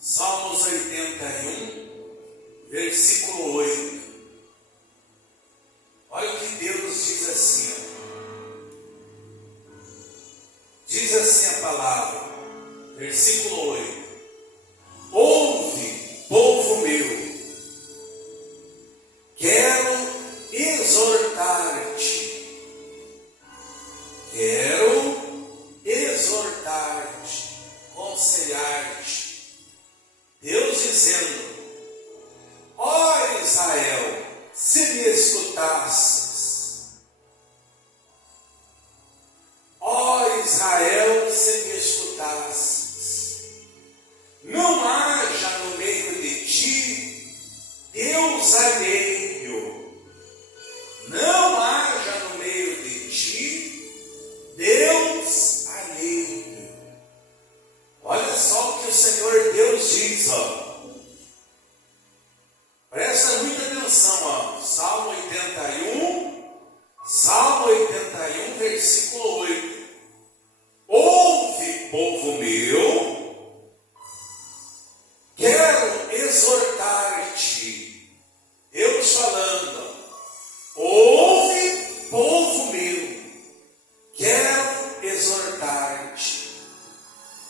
Salmos 81, versículo 8. Olha o que Deus diz assim. Diz assim a palavra, versículo 8. Ouve, povo meu, quero exortar-te, aconselhar-te. Deus dizendo: ó Israel, se me escutasses, ó Israel, se me escutasses, não haja no meio de ti Deus alheio, não haja no meio de ti Deus alheio. Olha só o que o Senhor Deus diz, ó. Presta muita atenção, ó. Salmo 81, versículo 8. Ouve, povo meu, quero exortar-te. Deus falando, ouve, povo meu, quero exortar-te.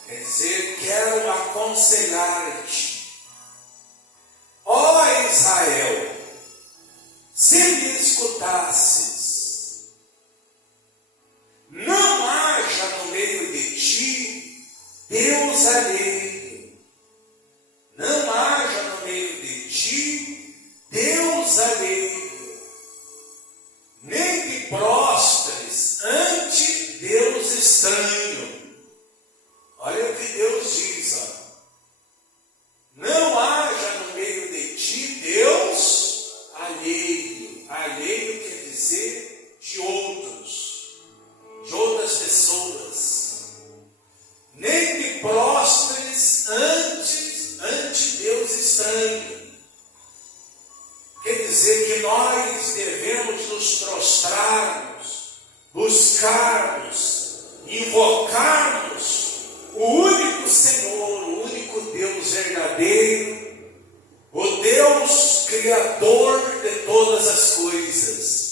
Quer dizer, quero aconselhar-te. Ó Israel, se me escutasses, não haja no meio de ti Deus alheio, não haja no meio de ti Deus alheio, nem te prostres ante Deus estranho. Olha o que Deus diz, ó. Não haja no meio de ti Deus alheio. Alheio quer dizer de outras pessoas. Nem te prostres ante Deus estranho. Quer dizer que nós devemos nos prostrarmos, buscarmos, invocarmos o único Senhor, o único Deus verdadeiro, o Deus Criador de todas as coisas,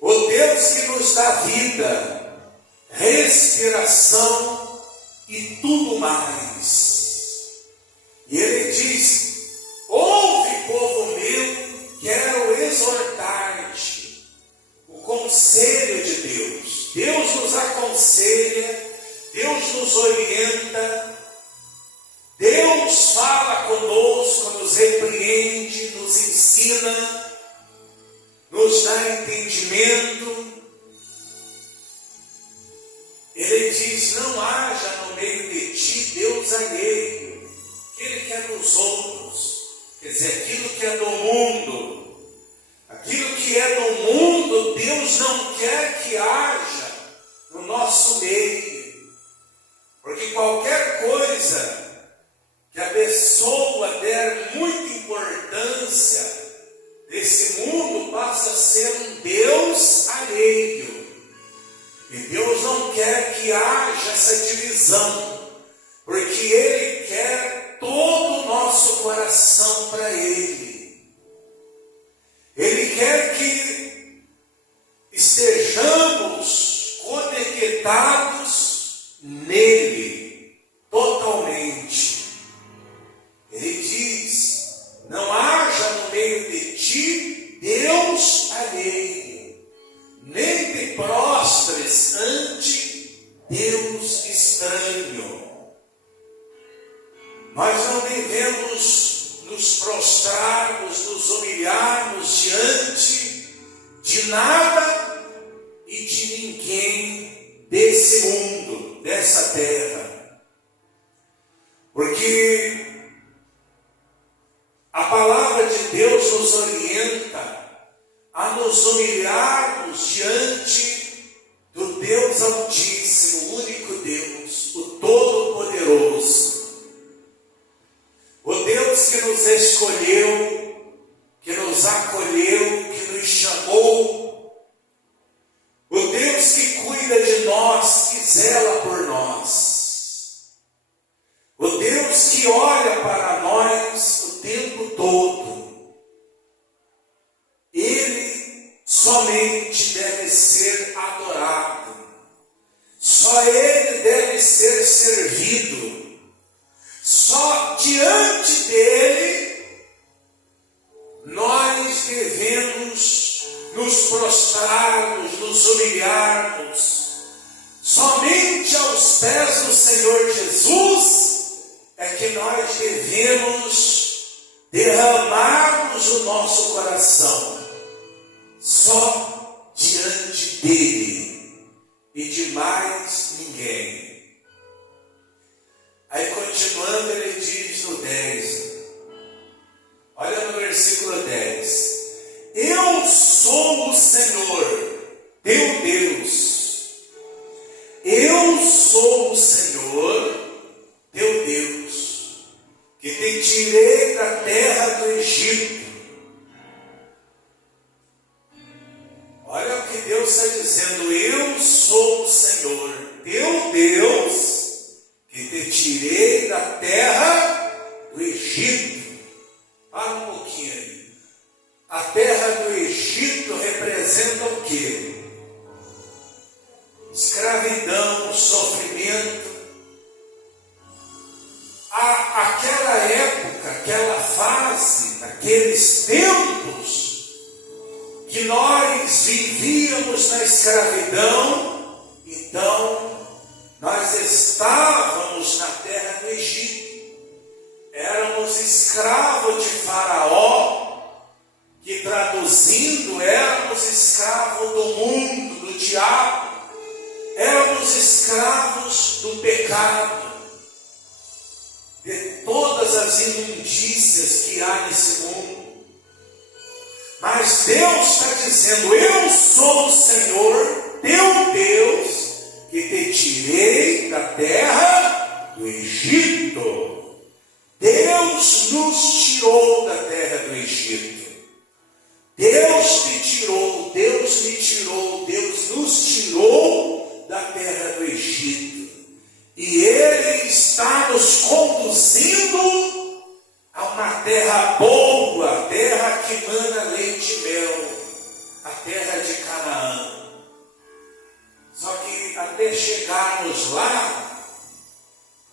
o Deus que nos dá vida, respiração e tudo mais. E Ele diz: ouve, povo meu, quero exortar-te. O conselho de Deus. Deus nos aconselha, Deus nos orienta, Deus fala conosco, nos repreende, nos ensina, nos dá entendimento. Ele diz: não haja no meio de ti Deus alheio, que Ele quer dos outros, quer dizer, aquilo que é do mundo. Aquilo que é do mundo, Deus não quer que haja no nosso meio. Porque qualquer coisa que a pessoa der muita importância, desse mundo passa a ser um Deus alheio. E Deus não quer que haja essa divisão, porque Ele quer todo o nosso coração para Ele. Ele quer que estejamos conectados nele, totalmente. Ele diz: não haja no meio de ti Deus alheio, nem te prostres ante Deus estranho. Nós não devemos nos prostrarmos, nos humilharmos diante de nada e de ninguém desse mundo, dessa terra. Porque a palavra de Deus nos orienta a nos humilharmos diante do Deus Altíssimo, o único Deus, o Todo-Poderoso. O Deus que nos escolheu, que nos acolheu, que nos chamou. O Deus que cuida de nós, que zela por nós. O Deus que que olha para nós o tempo todo. Ele somente deve ser adorado. Só Ele deve ser servido. Só diante dEle nós devemos nos prostrarmos, nos humilharmos. Somente aos pés do Senhor Jesus é que nós devemos derramarmos o nosso coração. Só diante dEle e de mais ninguém. Aí continuando ele diz no 10, olha no versículo 10, eu sou o Senhor, teu Deus. Eu sou o Senhor, teu Deus, que te tirei da terra do Egito. Olha o que Deus está dizendo, eu sou o Senhor, teu Deus, que te tirei da terra do Egito. Para um pouquinho aí. A terra do Egito representa o quê? Escravidão, sofrimento. Aquela época, aquela fase, aqueles tempos que nós vivíamos na escravidão, então nós estávamos na terra do Egito. Éramos escravos de Faraó, que traduzindo, éramos escravos do mundo, do diabo. Éramos escravos do pecado, de todas as imundícias que há nesse mundo. Mas Deus está dizendo, eu sou o Senhor, teu Deus, que te tirei da terra do Egito. Deus nos tirou da terra do Egito. Deus te tirou, Deus me tirou, Deus nos tirou da terra do Egito. E Ele está nos conduzindo a uma terra boa, terra que mana leite e mel, a terra de Canaã. Só que até chegarmos lá,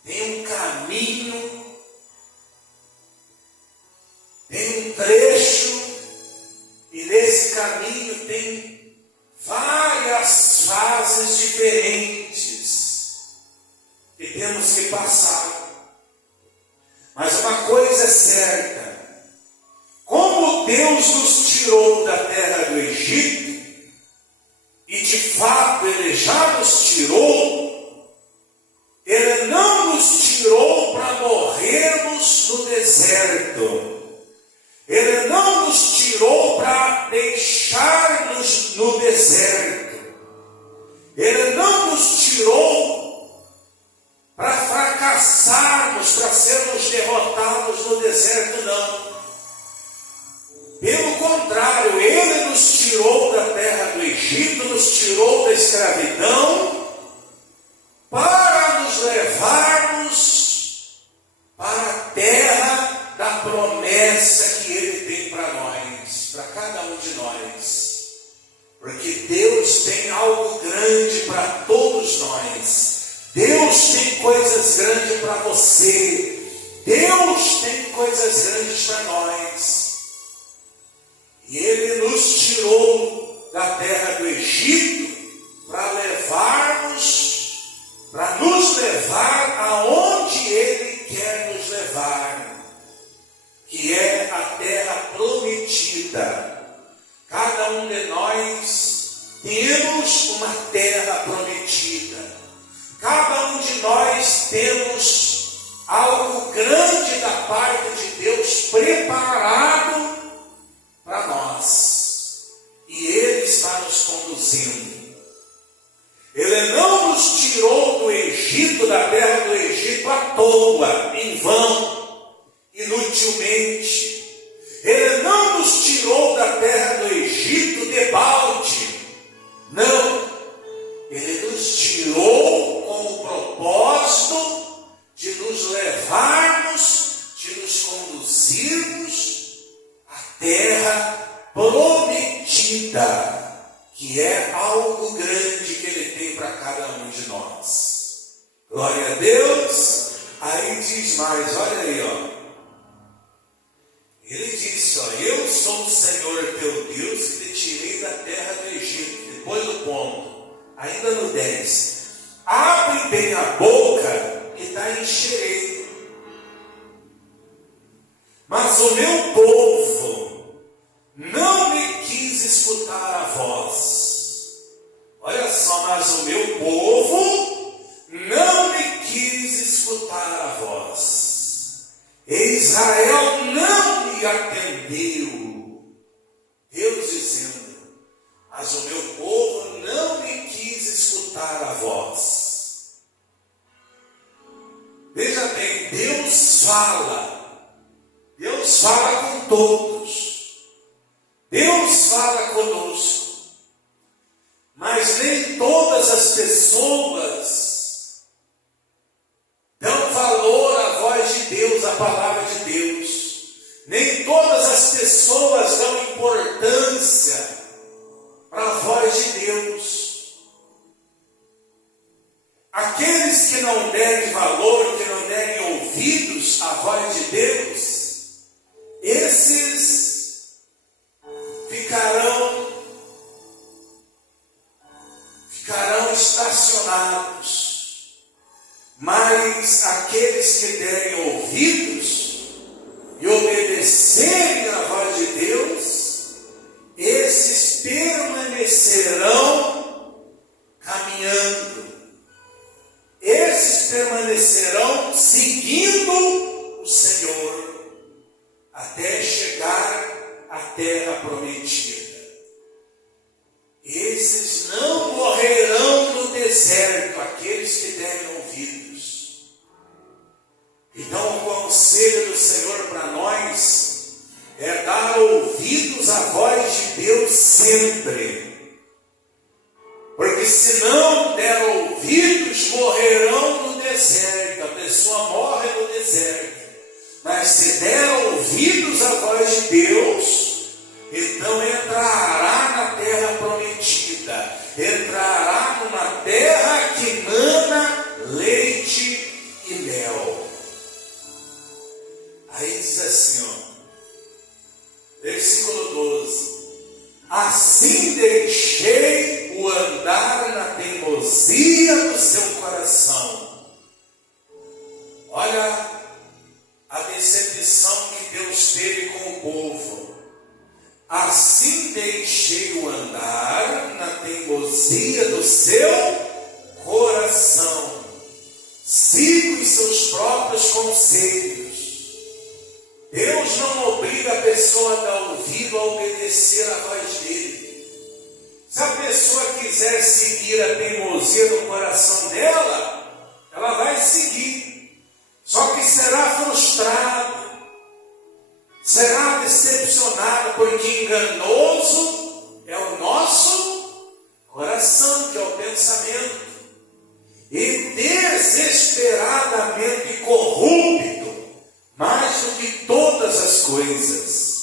tem um caminho, tem um trecho, e nesse caminho tem várias fases diferentes que temos que passar. Mas uma coisa é certa, como Deus nos tirou da terra do Egito, e de fato Ele já nos tirou, Ele não nos tirou para morrermos no deserto. Ele não nos tirou para deixar-nos no deserto. Ele não nos tirou para fracassarmos, para sermos derrotados no deserto, não. Pelo contrário, Ele nos tirou da terra do Egito, nos tirou da escravidão, para nos levarmos para a terra da promessa que Ele tem para nós, para cada um de nós. Porque Deus tem algo grande para todos nós. Deus tem coisas grandes para você. Deus tem coisas grandes para nós. E Ele nos tirou da terra do Egito para nos levar aonde Ele quer nos levar, que é a terra prometida. Cada um de nós temos uma terra prometida. Cada um de nós temos algo grande da parte de Deus preparado para nós. E Ele está nos conduzindo. Ele não nos tirou do Egito, da terra do Egito, à toa, em vão, inutilmente. Ele não nos tirou da terra do Egito debalde. Não. Ele nos tirou com o propósito de nos levarmos introduzirmos a terra prometida, que é algo grande que Ele tem para cada um de nós. Glória a Deus. Aí diz mais, olha aí, ó. Ele disse, ó, eu sou o Senhor teu Deus que te tirei da terra do Egito. Depois do ponto, ainda no 10. Abre bem a boca e te encherei. Mas o meu povo não me quis escutar a voz. Olha só, mas o meu povo não me quis escutar a voz. E Israel não me atendeu. Deus dizendo, mas o meu povo não me quis escutar a voz. Veja bem, Deus fala com todos, Deus fala conosco, mas nem todas as pessoas dão valor à voz de Deus, à palavra de Deus. Nem todas as pessoas dão importância para a voz de Deus. Aqueles que não derem valor, que não derem ouvidos à voz de Deus, esses ficarão estacionados. Mas aqueles que derem ouvidos e obedecerem à voz de Deus, esses permanecerão caminhando. Esses permanecerão seguindo o Senhor até chegar à terra prometida. Esses não morrerão no deserto, aqueles que derem ouvidos. Então o conselho do Senhor para nós é dar ouvidos à voz de Deus sempre. Porque se não der ouvidos, morrerão no deserto. A pessoa morre no deserto. Mas se der ouvidos à voz de Deus, então entrará na terra prometida. Entrará numa terra que mana leite e mel. Aí diz assim, ó, versículo 12. Assim deixei o andar na teimosia do seu coração. Olha a decepção que Deus teve com o povo. Assim deixei o andar na teimosia do seu coração. Sigo os seus próprios conselhos. Deus não obriga a pessoa a dar ouvido a obedecer à voz dele. Se a pessoa quiser seguir a teimosia do coração dela, ela vai seguir. Só que será frustrado, será decepcionado, porque enganoso é o nosso coração, que é o pensamento, e desesperadamente corrupto, mais do que todas as coisas.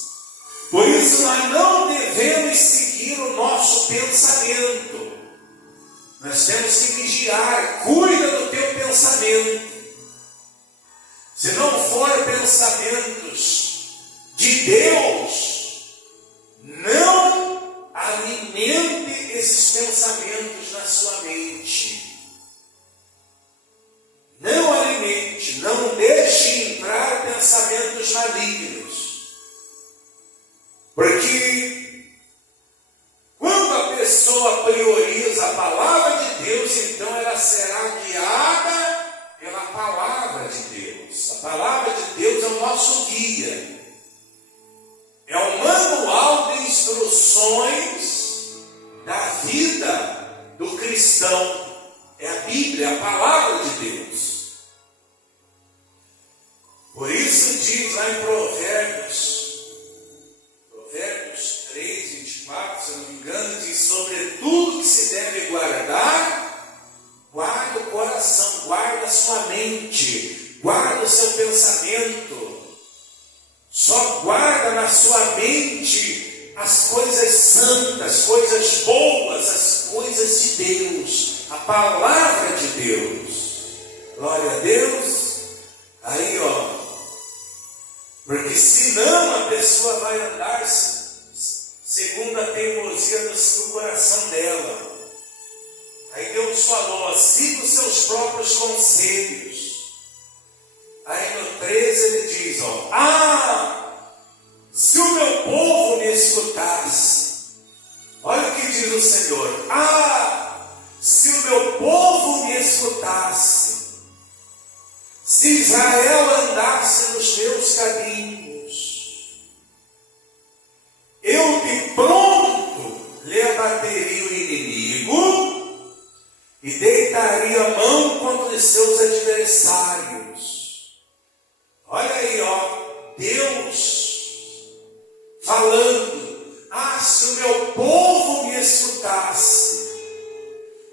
Por isso nós não devemos seguir o nosso pensamento. Nós temos que vigiar, cuida do teu pensamento. Se não for pensamentos de Deus, não alimente esses pensamentos na sua mente. Não alimente, não deixe entrar pensamentos malignos. Porque quando a pessoa prioriza a palavra de Deus, então ela será guiada pela palavra de Deus. A palavra de Deus é o nosso guia. É o manual de instruções da vida do cristão. É a Bíblia, a palavra de Deus. Por isso diz lá em Provérbios 3, 24, se eu não me engano, diz: sobretudo que se deve guardar, guarda o coração, guarda a sua mente, guarda o seu pensamento. só guarda na sua mente as coisas santas, coisas boas, as coisas de Deus, a palavra de Deus. Glória a Deus. Aí, porque senão a pessoa vai andar segundo a teimosia do coração dela. Aí Deus falou, siga os seus próprios conselhos. Aí no 13 ele diz, se o meu povo me escutasse, olha o que diz o Senhor, se o meu povo me escutasse, se Israel andasse nos meus caminhos, eu de pronto lhe abateria o inimigo e deitaria a mão contra os seus adversários. Olha aí, Deus falando, se o meu povo me escutasse,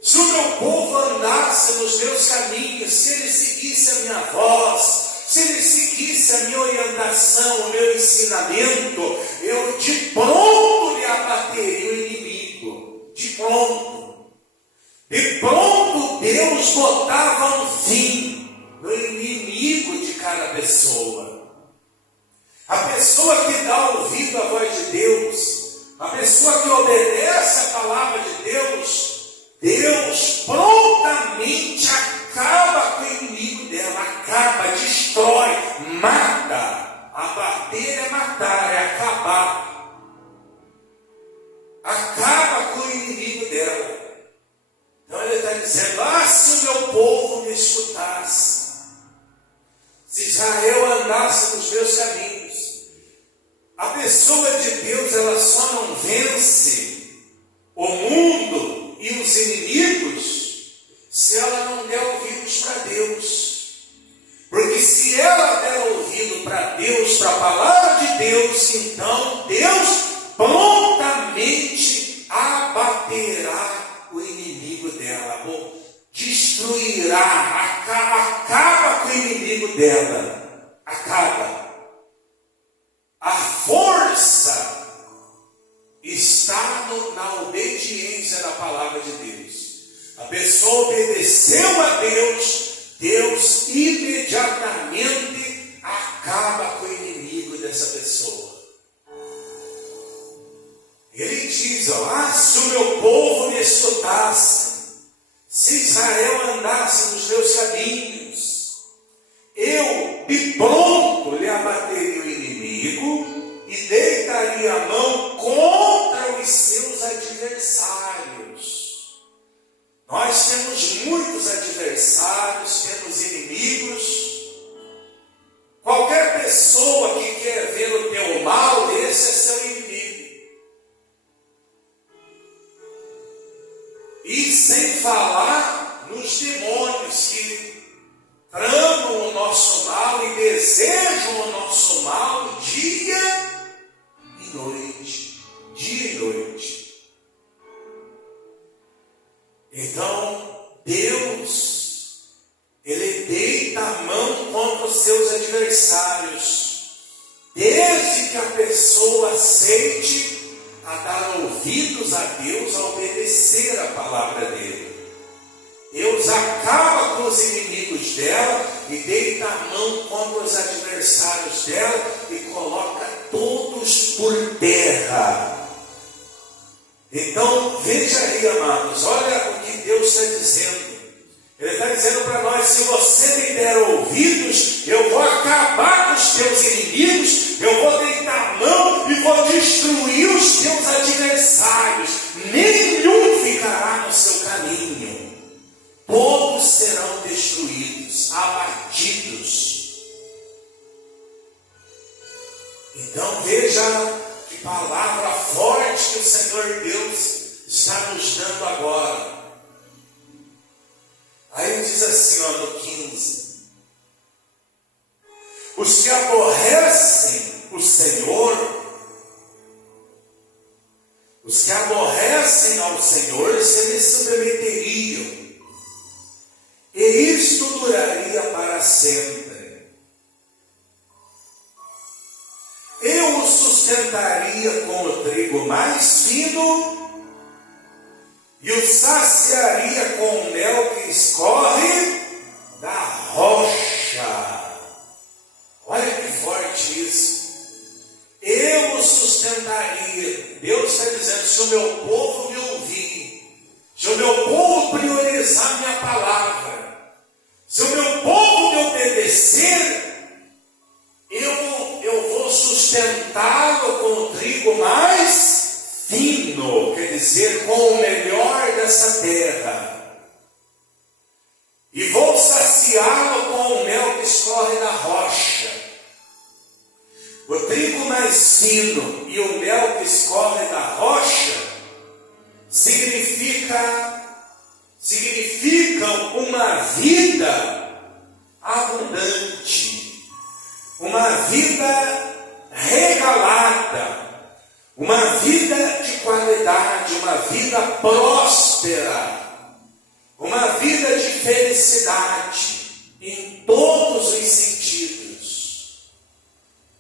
se o meu povo andasse nos meus caminhos, se ele seguisse a minha voz, se ele seguisse a minha orientação, o meu ensinamento, eu de pronto lhe abateria o inimigo. De pronto. De pronto Deus botava um fim no inimigo de cada pessoa. A pessoa que dá ouvido à voz de Deus, a pessoa que obedece a palavra de Deus, Deus prontamente acaba com o inimigo dela, acaba, destrói, mata. Abater é matar, é acabar. Acaba com o inimigo dela. Então ele está dizendo, se o meu povo me escutasse, se Israel andasse nos meus caminhos. A pessoa de Deus, ela só não vence o mundo e os inimigos se ela não der ouvidos para Deus. Porque se ela der ouvido para Deus, para a palavra de Deus, então Deus prontamente abaterá o inimigo dela, ou destruirá, acaba com o inimigo dela, acaba. A força está na obediência da palavra de Deus. A pessoa obedeceu a Deus, Deus imediatamente acaba com o inimigo dessa pessoa. Ele diz, se o meu povo me escutasse, se Israel andasse nos meus caminhos, eu de pronto lhe abateria o inimigo e deitaria a mão contra os seus adversários. Nós temos muitos adversários, temos inimigos. Qualquer pessoa que quer ver o teu mal, esse é seu inimigo. E sem falar nos demônios que tramam o nosso mal e desejam o nosso mal dia e noite. Dia e noite. Então, Deus, Ele deita a mão contra os seus adversários, desde que a pessoa aceite a dar ouvidos a Deus, a obedecer a palavra dele. Deus acaba com os inimigos dela e deita a mão contra os adversários dela e coloca todos por terra. Então, veja aí, amados, olha o que Deus está dizendo. Ele está dizendo para nós, se você me der ouvidos, eu vou acabar com os teus inimigos, eu vou deitar a mão e vou destruir os teus adversários. Nenhum ficará no seu caminho. Todos serão destruídos, abatidos. Então veja que palavra forte que o Senhor Deus está nos dando agora. Aí diz assim, no 15: os que aborrecem o Senhor, os que aborrecem ao Senhor se lhe submeteriam, e isto duraria para sempre. fino, e o saciaria com o mel que escorre da rocha. Olha que forte isso. Eu o sustentaria. Deus está dizendo, se o meu povo me ouvir, se o meu povo priorizar minha palavra, se o meu povo me obedecer, eu vou sustentá-lo com o trigo mais fino, quer dizer, com o melhor dessa terra. E vou saciá-lo com o mel que escorre da rocha. O trigo mais fino e o mel que escorre da rocha significam uma vida abundante, uma vida regalada, uma vida de qualidade, uma vida próspera, uma vida de felicidade em todos os sentidos.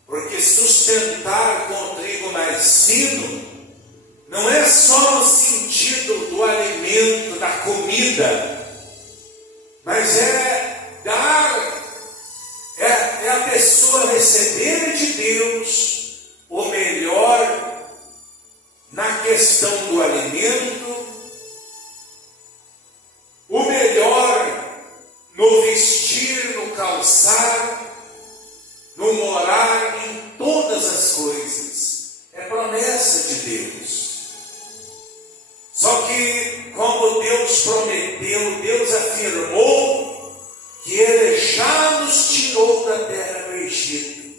Porque sustentar com o trigo mais fino não é só no sentido do alimento, da comida, mas é a pessoa receber de Deus o melhor na questão do alimento, o melhor no vestir, no calçar, no morar, em todas as coisas. É promessa de Deus. Só que, como Deus prometeu, Deus afirmou que Ele já nos tirou da terra do Egito.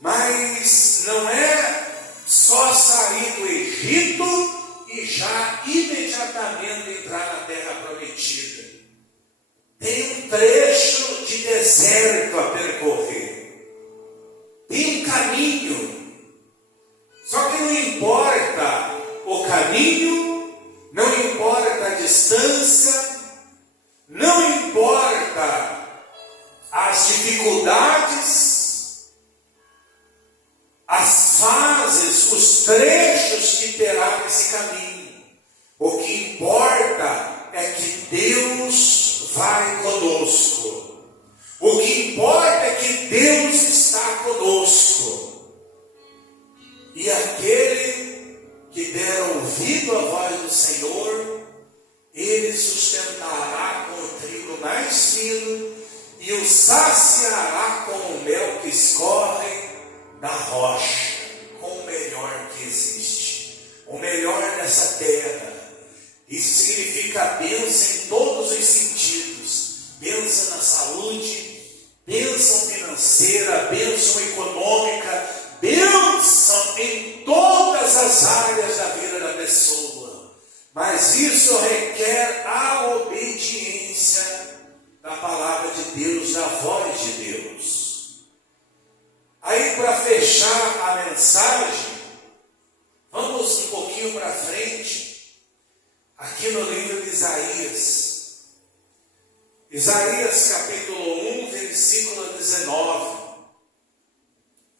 Mas não é só sair do Egito e já imediatamente entrar na terra prometida. Tem um trecho de deserto a percorrer. Tem um caminho. Só que não importa o caminho, não importa a distância, não importa as dificuldades, as fases, os trechos que terá nesse caminho. O que importa é que Deus vai conosco. O que importa é que Deus está conosco. E aquele que der ouvido à voz do Senhor, Ele sustentará com o trigo mais fino e o saciará com o mel que escorre da rocha, com o melhor que existe, o melhor dessa terra. Isso significa bênção em todos os sentidos, bênção na saúde, bênção financeira, bênção econômica, bênção em todas as áreas da vida da pessoa. Mas isso requer a obediência da palavra de Deus, da voz de Deus. Aí, para fechar a mensagem, vamos um pouquinho para frente, aqui no livro de Isaías. Isaías capítulo 1, versículo 19.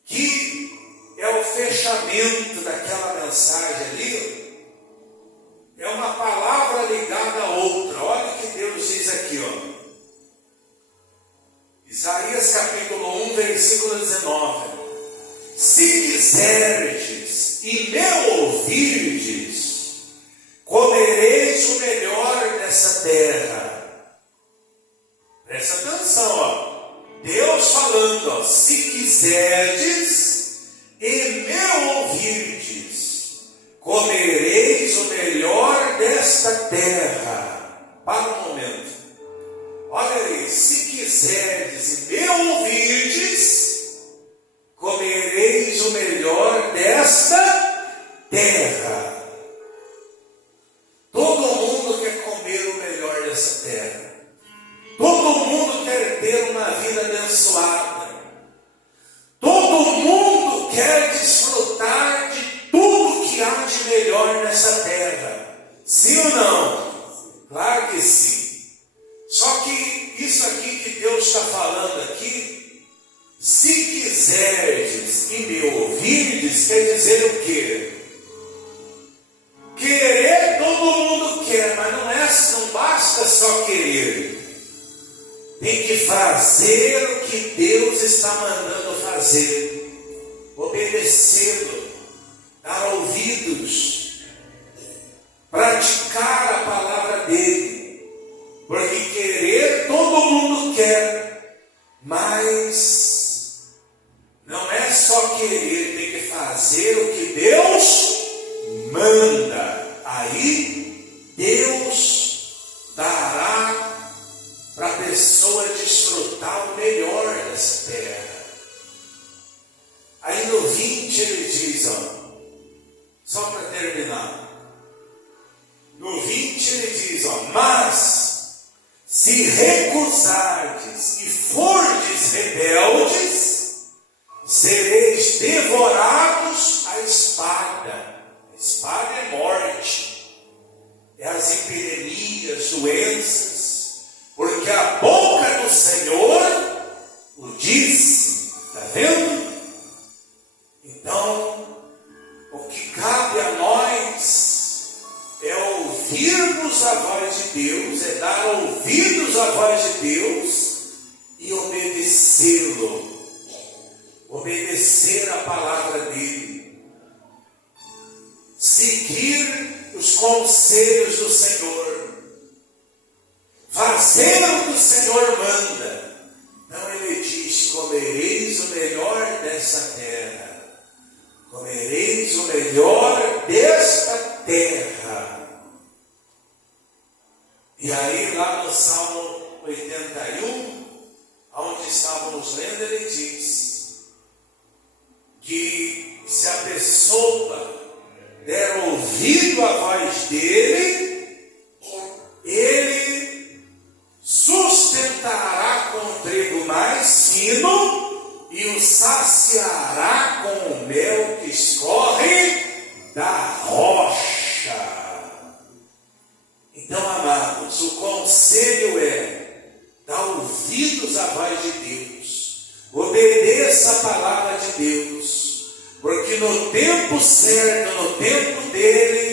Que é o fechamento daquela mensagem ali, é uma palavra ligada a outra. Olha o que Deus diz aqui, ó. Isaías capítulo 1, versículo 19. Se quiserdes e me ouvirdes, comereis o melhor dessa terra. Presta atenção, ó. Deus falando, ó, se quiserdes e me ouvirdes, comereis o melhor desta terra. Para um momento. Olha aí, se quiserdes e me ouvirdes, comereis o melhor desta terra. Todo mundo quer comer o melhor dessa terra. Todo mundo quer ter uma vida abençoada. Todo mundo quer desfrutar de tudo que há de melhor nessa terra. Sim ou não? Claro que sim. Só que isso aqui que Deus está falando aqui, se quiserdes e me ouvirdes, quer dizer o quê? fazer o que Deus está mandando fazer, obedecê-lo, dar ouvidos, praticar a palavra dele, porque querer todo mundo quer, mas não é só querer, tem que fazer o que Deus manda. Aí Deus dará para a pessoa desfrutar o melhor dessa terra. Aí no 20 ele diz, só para terminar, no 20 ele diz, mas se recusardes e fordes rebeldes, sereis devorados à espada. A espada é morte, é as epidemias, doenças, porque a boca do Senhor o disse. Está vendo? Então, o que cabe a nós é ouvirmos a voz de Deus, é dar ouvidos à voz de Deus e obedecê-lo, obedecer a palavra dele, seguir os conselhos do Senhor, fazer o que o Senhor manda. Então ele diz, comereis o melhor dessa terra, comereis o melhor desta terra. E aí lá no Salmo 81, onde estávamos lendo, ele diz que se a pessoa der ouvido à voz dele, ele sustentará com o trigo mais fino e o saciará com o mel que escorre da rocha. Então, amados, o conselho é: dá ouvidos à voz de Deus, obedeça a palavra de Deus, porque no tempo certo, no tempo dele,